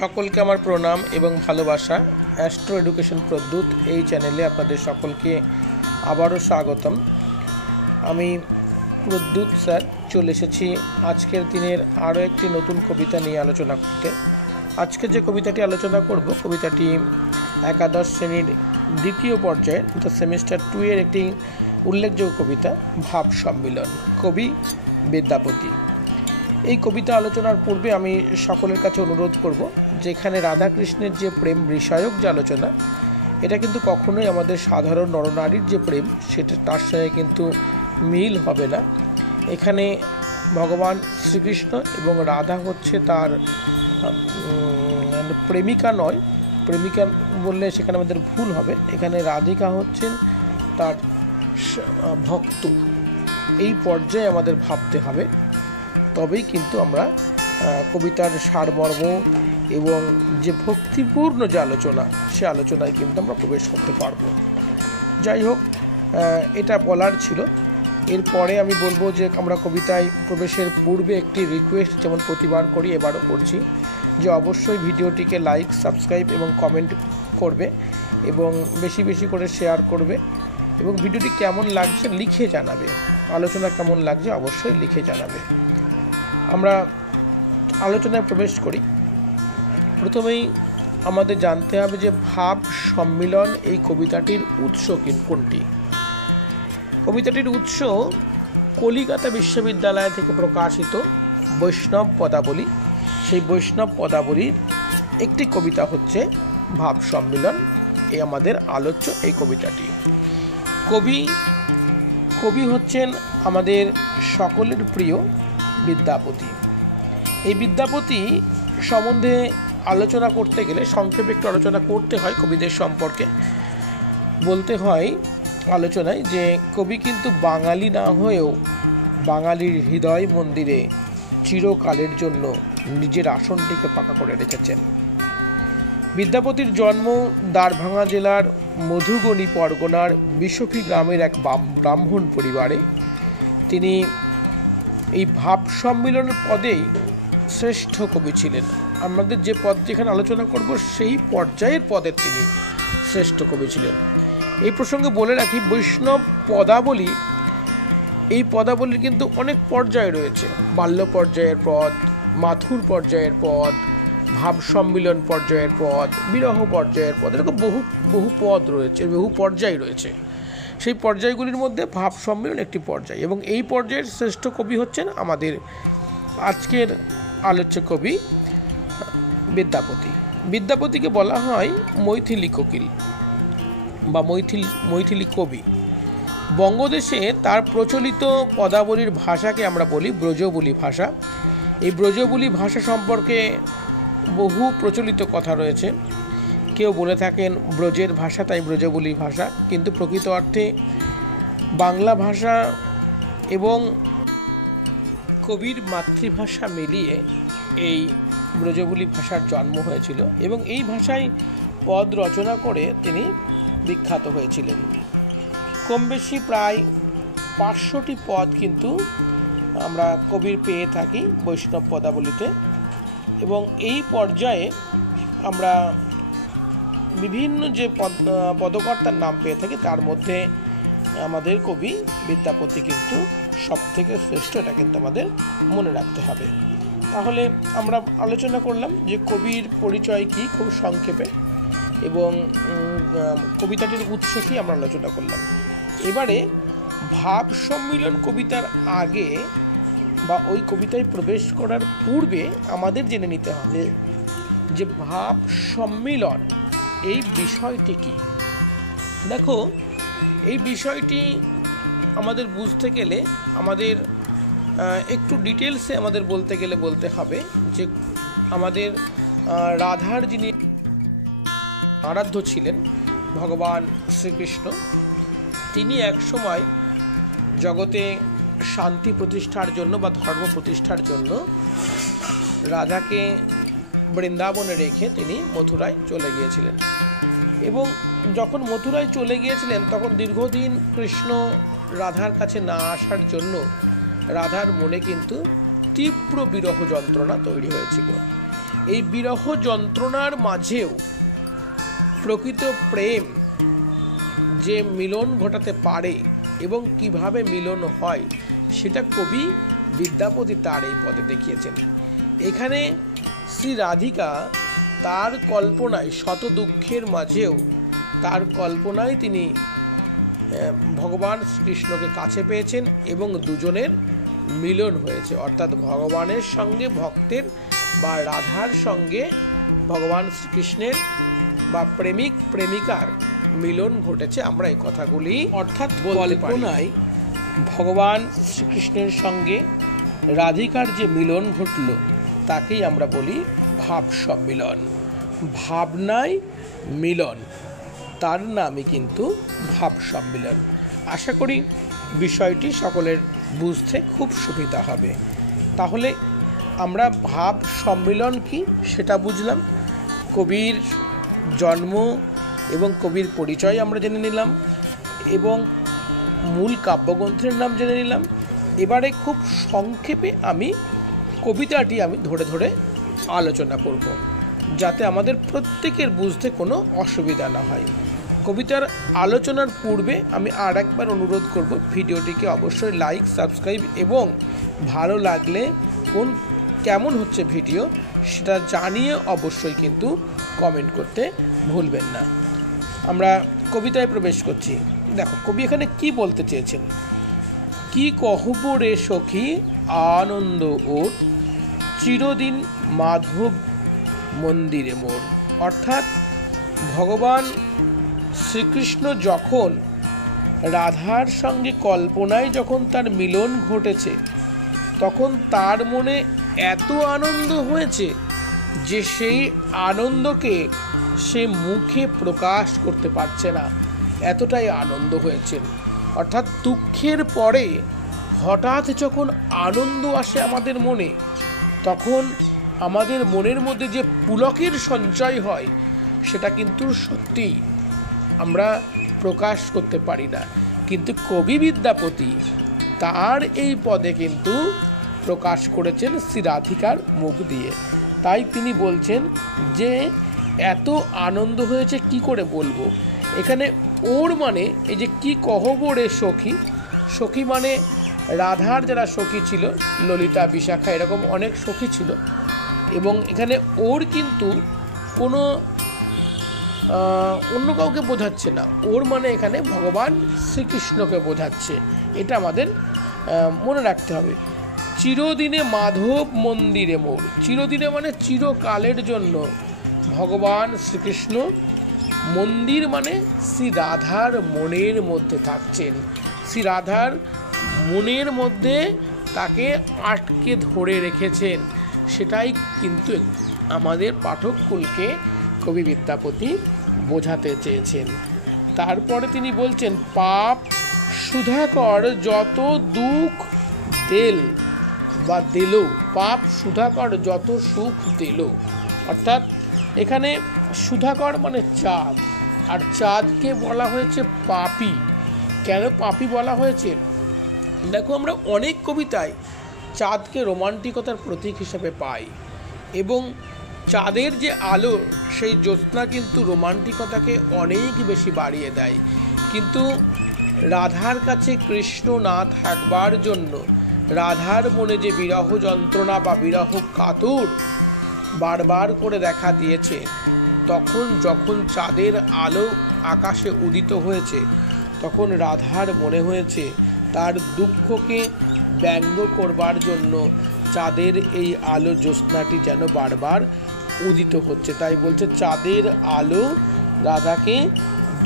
সকলকে আমার প্রণাম এবং ভালোবাসা। অ্যাস্ট্রো এডুকেশন প্রদ্যুৎ এই চ্যানেলে আপনাদের সকলকে আবারও স্বাগতম। আমি প্রদ্যুৎ স্যার চলে এসেছি আজকের দিনের আরও একটি নতুন কবিতা নিয়ে আলোচনা করতে। আজকে যে কবিতাটি আলোচনা করব, কবিতাটি একাদশ শ্রেণীর দ্বিতীয় পর্যায়ে অর্থাৎ সেমিস্টার 2 এর একটি উল্লেখযোগ্য কবিতা ভাব সম্মিলন, কবি বিদ্যাপতি। এই কবিতা আলোচনার পূর্বে আমি সকলের কাছে অনুরোধ করব, যেখানে রাধাকৃষ্ণের যে প্রেম বিষয়ক যে আলোচনা, এটা কিন্তু কখনোই আমাদের সাধারণ নরনারীর যে প্রেম সেটা তার সঙ্গে কিন্তু মিল হবে না। এখানে ভগবান শ্রীকৃষ্ণ এবং রাধা হচ্ছে তার প্রেমিকা নয়, প্রেমিকা বললে সেখানে আমাদের ভুল হবে। এখানে রাধিকা হচ্ছেন তার ভক্ত। এই পর্যায়ে আমাদের ভাবতে হবে, তবেই কিন্তু আমরা কবিতার সারমর্ম এবং যে ভক্তিপূর্ণ যে আলোচনা, সে আলোচনায় কিন্তু আমরা প্রবেশ করতে পারব। যাই হোক, এটা বলার ছিল। এরপরে আমি বলবো যে আমরা কবিতায় প্রবেশের পূর্বে একটি রিকোয়েস্ট যেমন প্রতিবার করি, এবারও করছি, যে অবশ্যই ভিডিওটিকে লাইক, সাবস্ক্রাইব এবং কমেন্ট করবে এবং বেশি বেশি করে শেয়ার করবে এবং ভিডিওটি কেমন লাগছে লিখে জানাবে। আলোচনা কেমন লাগছে অবশ্যই লিখে জানাবে। আমরা আলোচনায় প্রবেশ করি। প্রথমেই আমাদের জানতে হবে যে ভাব সম্মিলন এই কবিতাটির উৎস কোনটি। কবিতাটির উৎস কলিকাতা বিশ্ববিদ্যালয় থেকে প্রকাশিত বৈষ্ণব পদাবলী। সেই বৈষ্ণব পদাবলীর একটি কবিতা হচ্ছে ভাব সম্মিলন। এই আমাদের আলোচ্য এই কবিতাটি। কবি হচ্ছেন আমাদের সকলের প্রিয় বিদ্যাপতি। এই বিদ্যাপতি সম্বন্ধে আলোচনা করতে গেলে সংক্ষেপে একটু আলোচনা করতে হয়। কবিদের সম্পর্কে বলতে হয় আলোচনায় যে কবি কিন্তু বাঙালি না হয়েও বাঙালির হৃদয় মন্দিরে চিরকালের জন্য নিজের আসনটিকে পাকা করে রেখেছেন। বিদ্যাপতির জন্ম দ্বারভাঙা জেলার মধুগণী পরগনার বিশফি গ্রামের এক ব্রাহ্মণ পরিবারে। তিনি এই ভাব সম্মিলনের পদেই শ্রেষ্ঠ কবি ছিলেন। আমাদের যে পদ যেখানে আলোচনা করব সেই পর্যায়ের পদের তিনি শ্রেষ্ঠ কবি ছিলেন। এই প্রসঙ্গে বলে রাখি, বৈষ্ণব পদাবলী, এই পদাবলীর কিন্তু অনেক পর্যায় রয়েছে। বাল্য পর্যায়ের পদ, মাথুর পর্যায়ের পদ, ভাব সম্মিলন পর্যায়ের পদ, বিরহ পর্যায়ের পদ, এরকম বহু পদ রয়েছে, বহু পর্যায় রয়েছে। সেই পর্যায়গুলির মধ্যে ভাব সম্মিলন একটি পর্যায় এবং এই পর্যায়ের শ্রেষ্ঠ কবি হচ্ছেন আমাদের আজকের আলোচ্য কবি বিদ্যাপতি। বিদ্যাপতিকে বলা হয় মৈথিলি কোকিল বা মৈথিলি কবি। বঙ্গদেশে তার প্রচলিত পদাবলীর ভাষাকে আমরা বলি ব্রজবুলি ভাষা। এই ব্রজবুলি ভাষা সম্পর্কে বহু প্রচলিত কথা রয়েছে। কেউ বলে থাকেন ব্রজের ভাষা, তাই ব্রজবুলি ভাষা, কিন্তু প্রকৃত অর্থে বাংলা ভাষা এবং কবির মাতৃভাষা মিলিয়ে এই ব্রজবুলি ভাষার জন্ম হয়েছিল এবং এই ভাষায় পদ রচনা করে তিনি বিখ্যাত হয়েছিলেন। কম বেশি প্রায় 500টি পদ কিন্তু আমরা কবির পেয়ে থাকি বৈষ্ণব পদাবলীতে এবং এই পর্যায়ে আমরা বিভিন্ন যে পদকর্তার নাম পেয়ে থাকি, তার মধ্যে আমাদের কবি বিদ্যাপতি কিন্তু সবথেকে শ্রেষ্ঠ। এটা কিন্তু আমাদের মনে রাখতে হবে। তাহলে আমরা আলোচনা করলাম যে কবির পরিচয় কী খুব সংক্ষেপে এবং কবিতাটির উৎস কী আমরা আলোচনা করলাম। এবারে ভাব সম্মিলন কবিতার আগে বা ওই কবিতায় প্রবেশ করার পূর্বে আমাদের জেনে নিতে হবে যে ভাব সম্মিলন এই বিষয়টি কী। দেখো, এই বিষয়টি আমাদের বুঝতে গেলে আমাদের একটু ডিটেলসে আমাদের বলতে হবে যে আমাদের রাধার যিনি আরাধ্য ছিলেন ভগবান শ্রীকৃষ্ণ, তিনি এক সময় জগতে শান্তি প্রতিষ্ঠার জন্য বা ধর্ম প্রতিষ্ঠার জন্য রাধাকে বৃন্দাবনে রেখে তিনি মথুরায় চলে গিয়েছিলেন এবং যখন মথুরায় চলে গিয়েছিলেন তখন দীর্ঘদিন কৃষ্ণ রাধার কাছে না আসার জন্য রাধার মনে কিন্তু তীব্র বিরহ যন্ত্রণা তৈরি হয়েছিল এই বিরহ যন্ত্রণার মাঝেও প্রকৃত প্রেম যে মিলন ঘটাতে পারে এবং কিভাবে মিলন হয় সেটা কবি বিদ্যাপতি তার এই পদে দেখিয়েছেন। এখানে শ্রী রাধিকা তার কল্পনায় শত দুঃখের মাঝেও তার কল্পনায় তিনি ভগবান শ্রীকৃষ্ণকে কাছে পেয়েছেন এবং দুজনের মিলন হয়েছে, অর্থাৎ ভগবানের সঙ্গে ভক্তের বা রাধার সঙ্গে ভগবান শ্রীকৃষ্ণের বা প্রেমিক প্রেমিকার মিলন ঘটেছে। আমরা এই কথাগুলি অর্থাৎ কল্পনায় ভগবান শ্রীকৃষ্ণের সঙ্গে রাধিকার যে মিলন ঘটল তাকেই আমরা বলি ভাব সম্মিলন, ভাবনায় মিলন, তার নামই কিন্তু ভাব সম্মিলন। আশা করি বিষয়টি সকলের বুঝতে খুব সুবিধা হবে। তাহলে আমরা ভাব সম্মিলন কি সেটা বুঝলাম, কবির জন্ম এবং কবির পরিচয় আমরা জেনে নিলাম এবং মূল কাব্যগ্রন্থের নাম জেনে নিলাম। এবারে খুব সংক্ষেপে আমি কবিতাটি ধরে ধরে আলোচনা করব, যাতে আমাদের প্রত্যেকের বুঝতে কোনো অসুবিধা না হয়। কবিতার আলোচনার পূর্বে আমি আর একবার অনুরোধ করব, ভিডিওটিকে অবশ্যই লাইক, সাবস্ক্রাইব এবং ভালো লাগলে কেমন হচ্ছে ভিডিও সেটা জানিয়ে অবশ্যই কিন্তু কমেন্ট করতে ভুলবেন না। আমরা কবিতায় প্রবেশ করছি। দেখো কবি এখানে কি বলতে চেয়েছেন, কি কহব রে সখী আনন্দ ওর, চিরদিন মাধব মন্দিরে মোর। অর্থাৎ ভগবান শ্রীকৃষ্ণ যখন রাধার সঙ্গে কল্পনায় যখন তার মিলন ঘটেছে তখন তার মনে এত আনন্দ হয়েছে যে সেই আনন্দকে সে মুখে প্রকাশ করতে পারছে না, এতটাই আনন্দ হয়েছে। অর্থাৎ দুঃখের পরে হঠাৎ যখন আনন্দ আসে আমাদের মনে, তখন আমাদের মনের মধ্যে যে পুলকের সঞ্চয় হয় সেটা কিন্তু সত্যিই আমরা প্রকাশ করতে পারি না, কিন্তু কবি বিদ্যাপতি তার এই পদে কিন্তু প্রকাশ করেছেন শ্রী রাধিকার মুখ দিয়ে। তাই তিনি বলছেন যে এত আনন্দ হয়েছে কি করে বলবো। এখানে ওর মানে এই যে কি কহব রে সখী, সখী মানে রাধার যারা সখী ছিল, ললিতা, বিশাখা, এরকম অনেক সখী ছিল, এবং এখানে ওর কিন্তু কোনো অন্য কাউকে বোঝাচ্ছে না, ওর মানে এখানে ভগবান শ্রীকৃষ্ণকে বোঝাচ্ছে। এটা আমাদের মনে রাখতে হবে। চিরদিনে মাধব মন্দিরে মোর, চিরদিনে মানে চিরকালের জন্য ভগবান শ্রীকৃষ্ণ, মন্দির মানে শ্রী রাধার মনের মধ্যে থাকছেন, শ্রী রাধার মনের মধ্যে তাকে আটকে ধরে রেখেছেন। সেটাই কিন্তু আমাদের পাঠককুলকে কবি বিদ্যাপতি বোঝাতে চেয়েছেন। তারপরে তিনি বলছেন পাপ সুধাকর যত দুঃখ দিল বা দিল, পাপ সুধাকর যত সুখ দিল। অর্থাৎ এখানে সুধাকর মানে চাঁদ, আর চাঁদকে বলা হয়েছে পাপী। কেন পাপী বলা হয়েছে? দেখো আমরা অনেক কবিতায় চাঁদকে রোমান্টিকতার প্রতীক হিসেবে পাই, এবং চাঁদের যে আলো সেই জ্যোৎস্না কিন্তু রোমান্টিকতাকে অনেক বেশি বাড়িয়ে দেয়। কিন্তু রাধার কাছে কৃষ্ণ না থাকবার জন্য রাধার মনে যে বিরহ যন্ত্রণা বা বিরহ কাতর বারবার করে দেখা দিয়েছে, তখন যখন চাঁদের আলো আকাশে উদিত হয়েছে তখন রাধার মনে হয়েছে তার দুঃখকে ব্যঙ্গ করবার জন্য চাঁদের এই আলো জ্যোৎস্নাটি যেন বারবার উদিত হচ্ছে। তাই বলছে চাঁদের আলো রাধাকে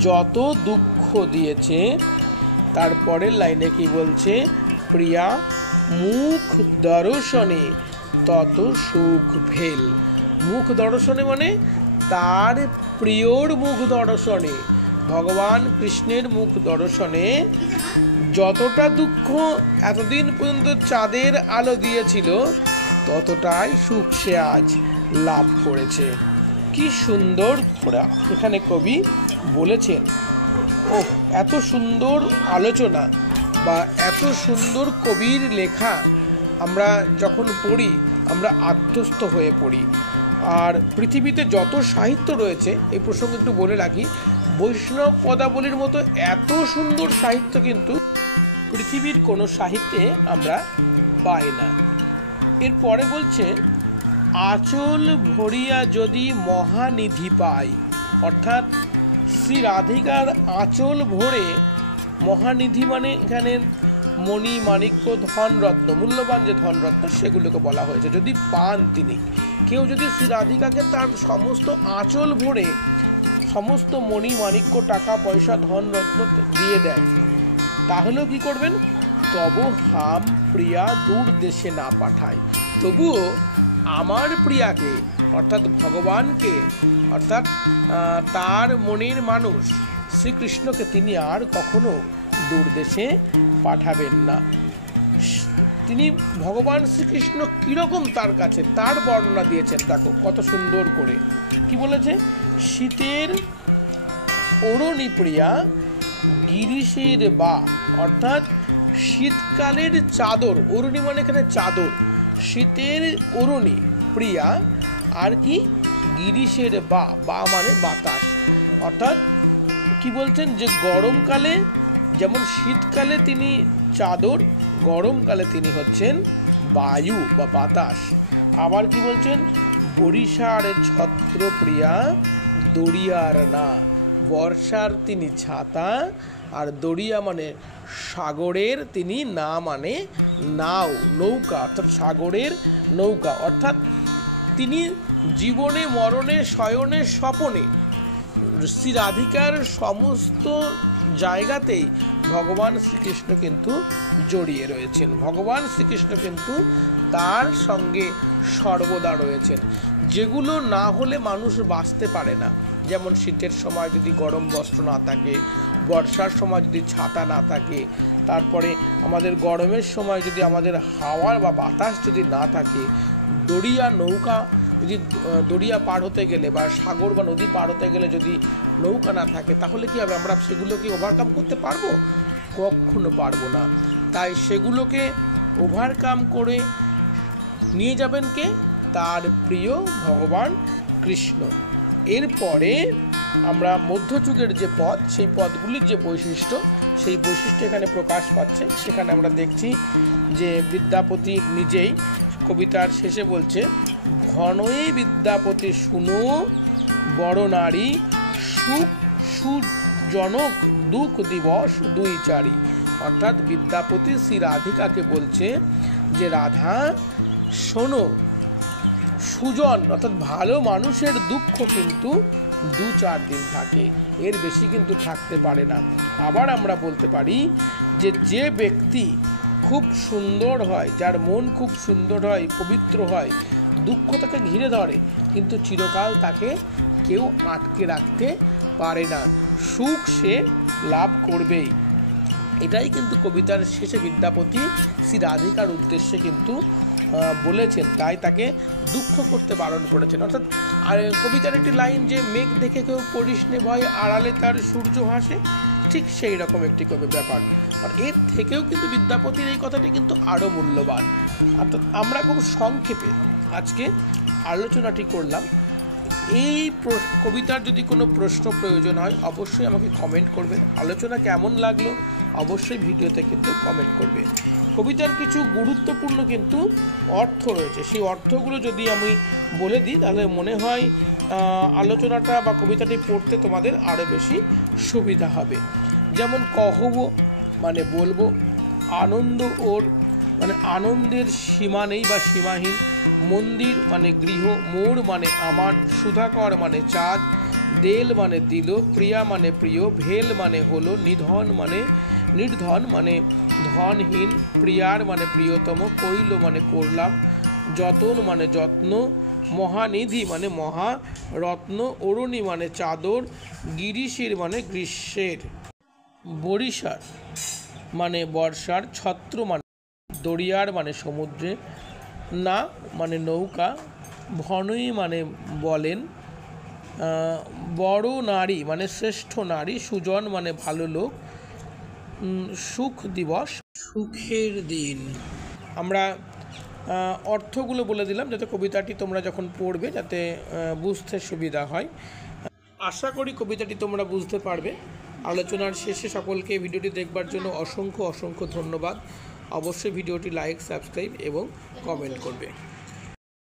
যত দুঃখ দিয়েছে। তারপরের লাইনে কি বলছে, প্রিয়া মুখ দর্শনে তত সুখ ভেল। মুখ দর্শনে মানে তার প্রিয়র মুখ দর্শনে, ভগবান কৃষ্ণের মুখ দর্শনে যতটা দুঃখ এতদিন পর্যন্ত চাঁদের আলো দিয়েছিল ততটাই সুখ সে আজ লাভ করেছে। কি সুন্দর করে এখানে কবি বলেছেন। ও এত সুন্দর আলোচনা বা এত সুন্দর কবির লেখা আমরা যখন পড়ি আমরা আত্মস্থ হয়ে পড়ি। আর পৃথিবীতে যত সাহিত্য রয়েছে, এই প্রসঙ্গে একটু বলে রাখি, বৈষ্ণব পদাবলীর মতো এত সুন্দর সাহিত্য কিন্তু পৃথিবীর কোনো সাহিত্যে আমরা পাই না। এরপরে বলছে, আঁচল ভরিয়া যদি মহানিধি পাই, অর্থাৎ শ্রী রাধিকার আঁচল ভরে, মহানিধি মানে এখানে মণি মাণিক্য ধনরত্ন, মূল্যবান যে ধনরত্ন সেগুলোকে বলা হয়েছে, যদি পান তিনি, কেউ যদি শ্রী রাধিকাকে তার সমস্ত আঁচল ভরে সমস্ত মণি মাণিক্য টাকা পয়সা ধনরত্ন দিয়ে দেয়, তাহলেও কি করবেন, তব হাম প্রিয়া দূর দেশে না পাঠায়, তবুও আমার প্রিয়াকে অর্থাৎ ভগবানকে, অর্থাৎ তার মনের মানুষ শ্রীকৃষ্ণকে তিনি আর কখনো দূর দেশে পাঠাবেন না। তিনি ভগবান শ্রীকৃষ্ণ কীরকম তার কাছে, তার বর্ণনা দিয়েছেন, দেখো কত সুন্দর করে কি বলেছে, শীতের অরণি প্রিয়া গিরিশের বা, অর্থাৎ শীতকালের চাদর, অরণি মানে এখানে চাদর, শীতের অরণি প্রিয়া আর কি গিরিশের বা, বা মানে বাতাস, অর্থাৎ কি বলছেন যে গরমকালে যেমন শীতকালে তিনি চাদর, গরমকালে তিনি হচ্ছেন বায়ু বা বাতাস। আবার কি বলছেন, বরিশার ছত্র প্রিয়া দরিয়ার না, বর্ষার তিনি ছাতা, আর দরিয়া মানে সাগরের তিনি না মানে নাও, নৌকা, অর্থাৎ সাগরের নৌকা, অর্থাৎ তিনি জীবনে মরণে শয়নে স্বপনে শ্রী রাধিকার সমস্ত জায়গাতেই ভগবান শ্রীকৃষ্ণ কিন্তু জড়িয়ে রয়েছেন, ভগবান শ্রীকৃষ্ণ কিন্তু তার সঙ্গে সর্বদা রয়েছেন, যেগুলো না হলে মানুষ বাঁচতে পারে না। যেমন শীতের সময় যদি গরম বস্ত্র না থাকে, বর্ষার সময় যদি ছাতা না থাকে, তারপরে আমাদের গরমের সময় যদি আমাদের হাওয়া বা বাতাস যদি না থাকে, দরিয়া নৌকা যদি দরিয়া পার হতে গেলে বা সাগর বা নদী পার হতে গেলে যদি নৌকা না থাকে, তাহলে কি হবে, আমরা সেগুলোকে ওভারকাম করতে পারবো? কখনো পারবো না। তাই সেগুলোকে ওভারকাম করে নিয়ে যাবেন কে, তার প্রিয় ভগবান কৃষ্ণ। এরপরে আমরা মধ্যযুগের যে পদ, সেই পদগুলির যে বৈশিষ্ট্য, সেই বৈশিষ্ট্য এখানে প্রকাশ পাচ্ছে। সেখানে আমরা দেখছি যে বিদ্যাপতি নিজেই কবিতার শেষে বলছে, ঘনয়ে বিদ্যাপতি শুনো বড় নারী, সুখ সুজনক দুঃখ দিবস দুই চারি, অর্থাৎ বিদ্যাপতি শ্রী রাধিকাকে বলছে যে রাধা শোনো, সুজন অর্থাৎ ভালো মানুষের দুঃখ কিন্তু 2-4 দিন থাকে, এর বেশি কিন্তু থাকতে পারে না। আবার আমরা বলতে পারি যে যে ব্যক্তি খুব সুন্দর হয়, যার মন খুব সুন্দর হয়, পবিত্র হয়, দুঃখ তাকে ঘিরে ধরে কিন্তু চিরকাল তাকে কেউ আটকে রাখতে পারে না, সুখ সে লাভ করবেই। এটাই কিন্তু কবিতার শেষে বিদ্যাপতি শ্রী রাধিকার উদ্দেশ্যে কিন্তু বলেছেন, তাই তাকে দুঃখ করতে বারণ করেছেন। অর্থাৎ আর কবিতার একটি লাইন যে মেঘ দেখে কেউ করিস নে ভয়, আড়ালে তার সূর্য হাসে, ঠিক সেই রকম একটি ব্যাপার। আর এর থেকেও কিন্তু বিদ্যাপতির এই কথাটি কিন্তু আরও মূল্যবান। অর্থাৎ আমরা খুব সংক্ষেপে আজকে আলোচনাটি করলাম। এই কবিতার যদি কোনো প্রশ্ন প্রয়োজন হয় অবশ্যই আমাকে কমেন্ট করবেন। আলোচনা কেমন লাগলো অবশ্যই ভিডিওতে কিন্তু কমেন্ট করবে। কবিতার কিছু গুরুত্বপূর্ণ কিন্তু অর্থ রয়েছে, সেই অর্থগুলো যদি আমি বলে দিই তাহলে মনে হয় আলোচনাটা বা কবিতাটি পড়তে তোমাদের আরও বেশি সুবিধা হবে। যেমন কহব মানে বলবো, আনন্দ ওর মানে আনন্দের সীমা নেই বা সীমাহীন, মন্দির মানে গৃহ, মোর মানে আমার, সুধাকর মানে চাঁদ, দেল মানে দিল, প্রিয়া মানে প্রিয়, ভেল মানে হলো, নিধন মানে নির্ধন মানে ধনহীন, প্রিয়ার মানে প্রিয়তম, কইল মানে করলাম, যতন মানে যত্ন, মহানিধি মানে মহারত্ন, অরণি মানে চাদর, গিরিশের মানে গ্রীষ্মের, বরিশার মানে বর্ষার, ছত্র মানে দরিয়ার মানে সমুদ্রে, না মানে নৌকা, ভনই মানে বলেন, বড় নারী মানে শ্রেষ্ঠ নারী, সুজন মানে ভালো লোক, সুখ দিবস সুখের দিন। আমরা অর্থগুলো বলে দিলাম যাতে কবিতাটি তোমরা যখন পড়বে যাতে বুঝতে সুবিধা হয়। আশা করি কবিতাটি তোমরা বুঝতে পারবে। আলোচনার শেষে সকলকে ভিডিওটি দেখবার জন্য অসংখ্য ধন্যবাদ। অবশ্যই ভিডিওটি লাইক, সাবস্ক্রাইব এবং কমেন্ট করবে।